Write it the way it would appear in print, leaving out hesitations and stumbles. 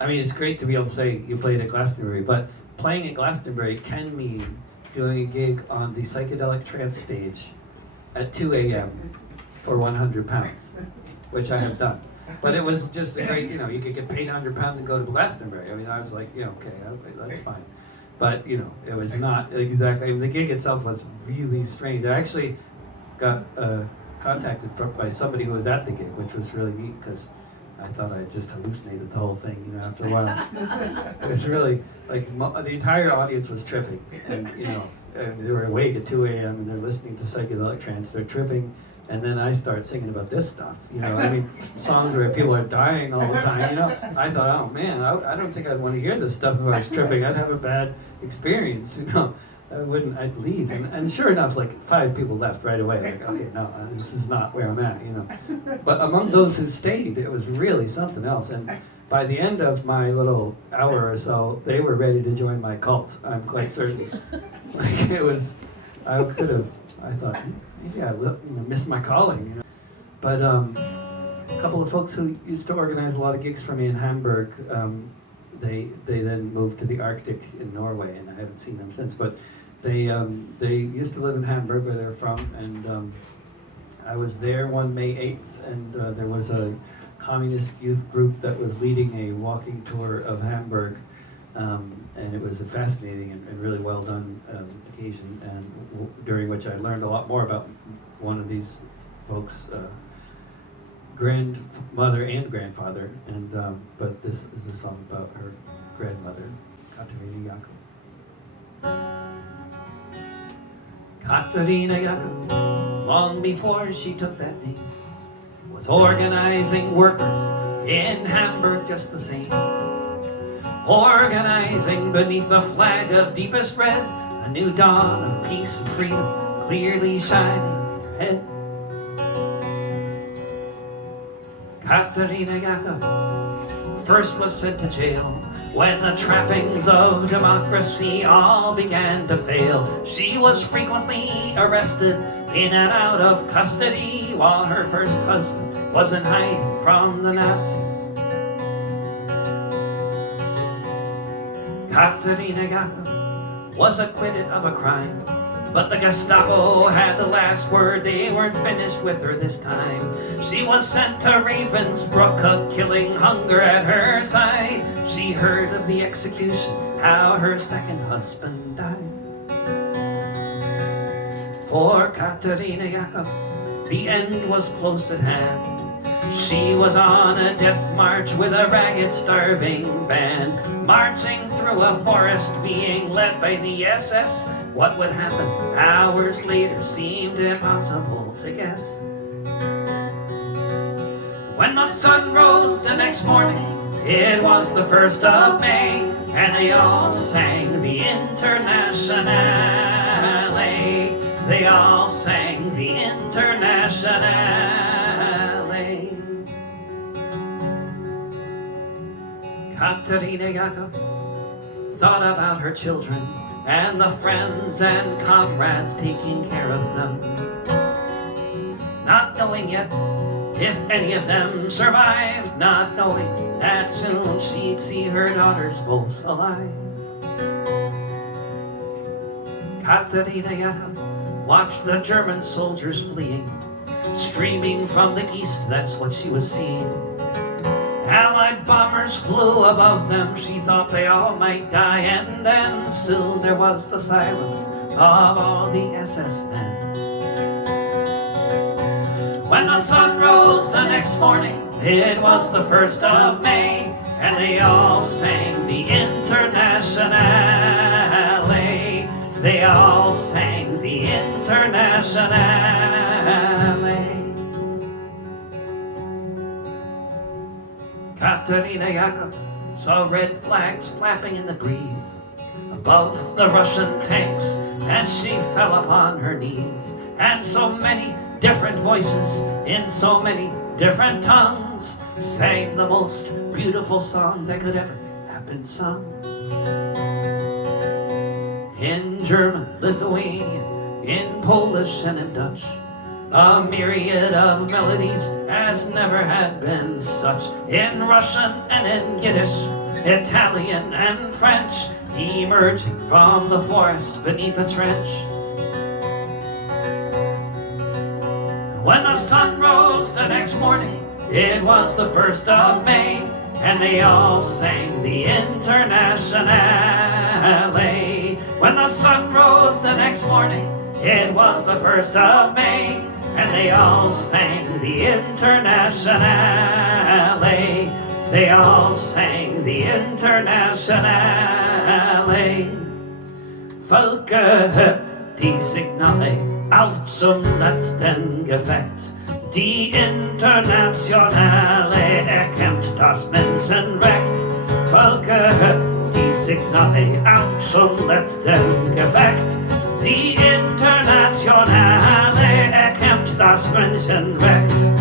I mean, it's great to be able to say you played at Glastonbury, but playing at Glastonbury can mean doing a gig on the psychedelic trance stage at 2 a.m. for £100, which I have done. But it was just a great, you could get paid £100 and go to Glastonbury. I mean, I was like, okay, that's fine. But, it was not exactly, the gig itself was really strange. I actually got contacted by somebody who was at the gig, which was really neat because I thought I just hallucinated the whole thing, after a while. It was really, like, the entire audience was tripping. And, and they were awake at 2 a.m. and they're listening to psychedelic trance, they're tripping. And then I start singing about this stuff, songs where people are dying all the time, I thought, oh man, I don't think I'd want to hear this stuff if I was tripping. I'd have a bad experience, I'd leave. And sure enough, like 5 people left right away. Like, okay, no, this is not where I'm at, But among those who stayed, it was really something else. And by the end of my little hour or so, they were ready to join my cult, I'm quite certain. Like it was, I thought, yeah, missed my calling, But a couple of folks who used to organize a lot of gigs for me in Hamburg, they then moved to the Arctic in Norway, and I haven't seen them since. But they used to live in Hamburg, where they're from, and I was there one May 8th, and there was a communist youth group that was leading a walking tour of Hamburg. And it was a fascinating and really well done occasion, and during which I learned a lot more about one of these folks' grandmother and grandfather. And but this is a song about her grandmother, Katarina Jakob. Katarina Jakob, long before she took that name, was organizing workers in Hamburg just the same. Organizing beneath the flag of deepest red, a new dawn of peace and freedom clearly shining ahead. Katarina Jakob first was sent to jail when the trappings of democracy all began to fail. She was frequently arrested, in and out of custody, while her first husband was in hiding from the Nazis. Katarina Jakob was acquitted of a crime, but the Gestapo had the last word. They weren't finished with her this time. She was sent to Ravensbrück, a killing hunger at her side. She heard of the execution, how her second husband died. For Katarina Jakob, the end was close at hand. She was on a death march with a ragged, starving band, marching through a forest being led by the SS. What would happen hours later seemed impossible to guess. When the sun rose the next morning, it was the 1st of May, and they all sang the Internationale. They all sang the Internationale. Katarina Jakob thought about her children and the friends and comrades taking care of them, not knowing yet if any of them survived, not knowing that soon she'd see her daughters both alive. Katarina Jakob watched the German soldiers fleeing, streaming from the east, that's what she was seeing. Allied bombers flew above them, she thought they all might die, and then soon there was the silence of all the SS men. When the sun rose the next morning, it was the 1st of May, and they all sang the Internationale. They all sang the Internationale. Katarina Jakob saw red flags flapping in the breeze above the Russian tanks, and she fell upon her knees. And so many different voices in so many different tongues sang the most beautiful song that could ever have been sung. In German, Lithuanian, in Polish and in Dutch, A myriad of melodies as never had been such, in Russian and in Yiddish, Italian and French, emerging from the forest beneath a trench. When the sun rose the next morning, it was the 1st of May, and they all sang the Internationale. When the sun rose the next morning, it was the 1st of May, and they all sang the Internationale. They all sang the Internationale. Völker, die Signale auf zum letzten Gefecht. Die Internationale erkämpft das Menschenrecht. Völker, die Signale auf zum letzten Gefecht. Die Internationale erkämpft das Menschenrecht.